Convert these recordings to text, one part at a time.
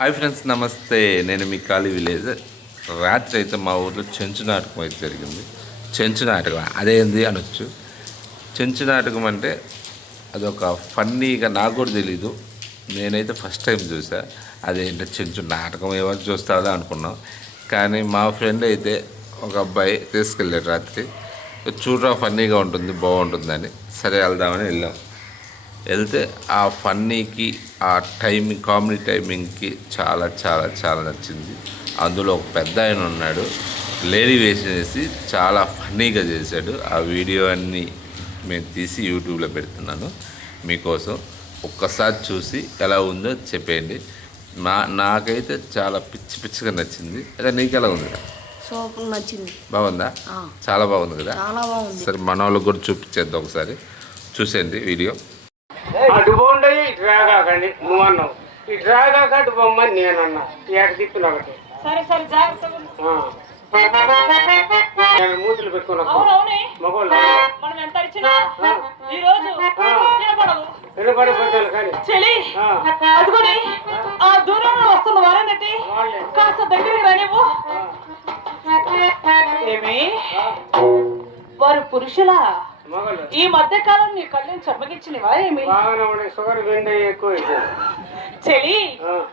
Hi friends, నమస్తే. నేను మీ కాళీ village. రాత్రి అయితే మా ఊర్లో చెంచు నాటకం అయితే జరిగింది. చెంచు నాటకం అదేంది అనొచ్చు. చెంచు నాటకం అంటే అదొక ఫన్నీగా నాకు కూడా తెలీదు. నేనైతే ఫస్ట్ టైం చూసా. అదేంటో చెంచు నాటకం ఎవరు చూస్తారో అనుకున్నాం. కానీ మా ఫ్రెండ్ అయితే ఒక అబ్బాయి తీసుకెళ్ళాడు రాత్రి. చూడరా ఫన్నీగా ఉంటుంది, బాగుంటుందని. సరే వెళ్దామని వెళ్ళాం. వెళ్తే ఆ ఫన్నీకి, ఆ టైమింగ్, కామెడీ టైమింగ్కి చాలా చాలా చాలా నచ్చింది. అందులో ఒక పెద్ద ఆయన ఉన్నాడు, లేడీ వేసి చాలా ఫన్నీగా చేశాడు. ఆ వీడియో అన్నీ మేము తీసి యూట్యూబ్లో పెడుతున్నాను మీకోసం. ఒక్కసారి చూసి ఎలా ఉందో చెప్పేయండి. నాకైతే చాలా పిచ్చి పిచ్చిగా నచ్చింది. అదే నీకు ఎలా ఉంది? సూపర్ నచ్చింది. బాగుందా? చాలా బాగుంది కదా. చాలా బాగుంది. సరే మన వాళ్ళకి కూడా చూపించేద్దాం, ఒకసారి చూసేయండి వీడియో. అటు బాగుండయి ఇటు రాగాకండి, నువ్వు అన్నావు. ఇటు రాగాక అటు బొమ్మని నేను అన్నా. ఏట తిప్పిన ఒకటి నేను మూతులు పెట్టుకున్నా మగోళ్ళు వినపడిపోతాను కానీ కాస్త దగ్గరికి రానివ్వు. ఏమి వారు పురుషులా? ఈ మధ్య కాలం నీ కళ్ళని చమ్మగించినవా? ఏమి షుగర్ వెండి ఎక్కువ చెలి,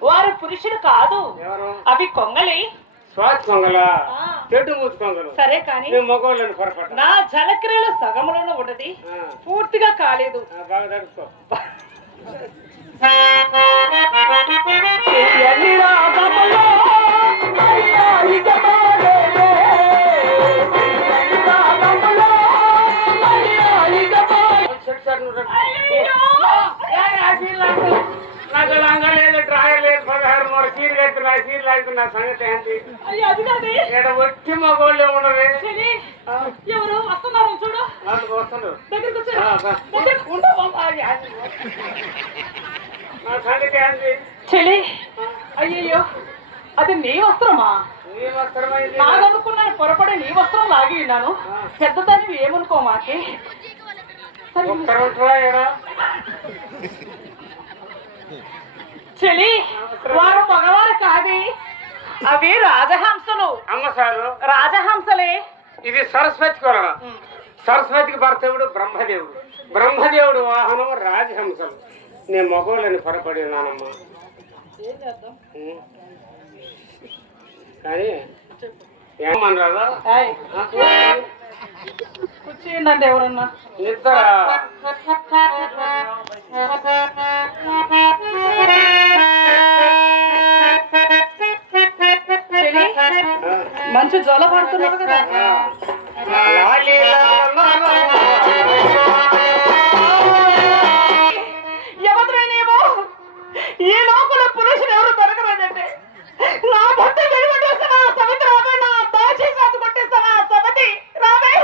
వారు పురుషులు కాదు, అవి కొంగలి. స్వాతి కొంగలా? చెట్టు మూతి కొంగలు. సరే కానీ మగవాళ్ళని పొరపడ్డా. నా జలక్రియలో సగంలోనే ఉన్నది, పూర్తిగా కాలేదు. బాగా తడుసుకో. నాకు లంగా లేదు, డ్రాయర్ లేదు, 16 మూడు చీరలు ఎత్తున్నా, చీరలు ఆడుతున్నా. సంగతి ఏంటి? ఇక్కడ వచ్చి మగోళ్ళు ఉన్నది. ఎవరు వస్తున్నారు చూడు. వస్తున్నారు. నా సంగతి ఏంటి? చెలి, అయ్యయ్యో, అది నీ వస్త్రమా? నీ వస్త్రమైంది. నాదనుకున్నాను, పొరపడి నీ వస్త్రం లాగి ఉన్నాను. పెద్దదాన్ని ఏమనుకో మాకి. చెలి, వారు మగవారు కాదే, అవి రాజహంసలు. అమ్మసారు రాజహంసలే. ఇది సరస్వతి కొర. సరస్వతికి భర్తవుడు బ్రహ్మదేవుడు. బ్రహ్మదేవుడు వాహనం రాజహంసలు. నేను మగోళ్ళని పొరపడినానమ్మా. కానీ ఏమన్నారా? కూర్చోండి ఎవరన్నా. నిద్ర మంచి జోల పడుతున్నారు కదా. ఎవరినేమో ఈ లోపల పురుషులు ఎవరు దొరకరాదంటే నా భర్త వెళ్ళిపట్టేస్తానా? సమితి రాబోయే నా దయచేసి అది కొట్టేస్తానా? సమితి రాబే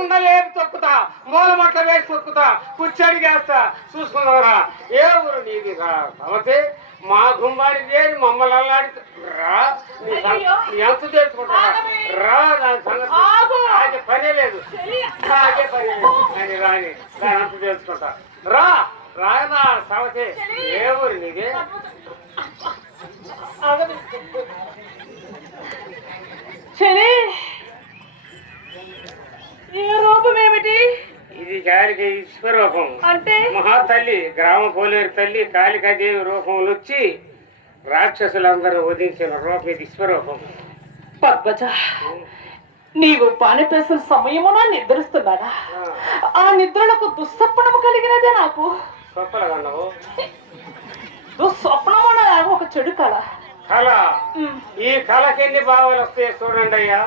ఉండలేపు తొక్కుతా, మూలమట్ల వేసి తొక్కుతా, కుచ్చడి చేస్తా. చూసుకున్నారా? ఏ ఊరు నీది? సమతే మా గుమ్మాడికి చేరి మమ్మల్ని అల్లాడి రా. ఎంత తెచ్చుకుంటా రా. దాని సంగతి నాకే పనే లేదు, నాకే పనే లేదు. అని రాని దాని అంత తెలుసుకుంటా రా. రాయనా సమతే. ఏ ఊరు నీది? చెలి, ఈ రూపం ఏమిటి? ఇది కాళిక ఈశ్వరూపం. అంటే మహాతల్లి, గ్రామ పోలేరు తల్లి కాళికాదేవి రూపంలో వచ్చి రాక్షసులందరూ వధించిన రూపం ఇది, ఈశ్వరూపం. పద్మజ, నీవు పానిపేసిన సమయమున నిద్రిస్తున్నానా? ఆ నిద్రలకు దుస్వప్నము కలిగినదే నాకు. స్వప్నగన్నావు? దుస్వప్నము ఒక చెడు కళ. కళ? ఈ కళకి ఎన్ని భావాలు వస్తాయి చూడండి అయ్యా.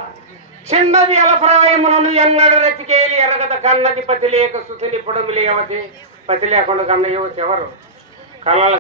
చిన్నది అలప్రాయమునను ఎన్నడు రతికేలి ఎరగద కన్నది పతి లేక సుతిని పొడమి లేవతి. పతి లేకుండా కన్న యువతి ఎవరు? కళల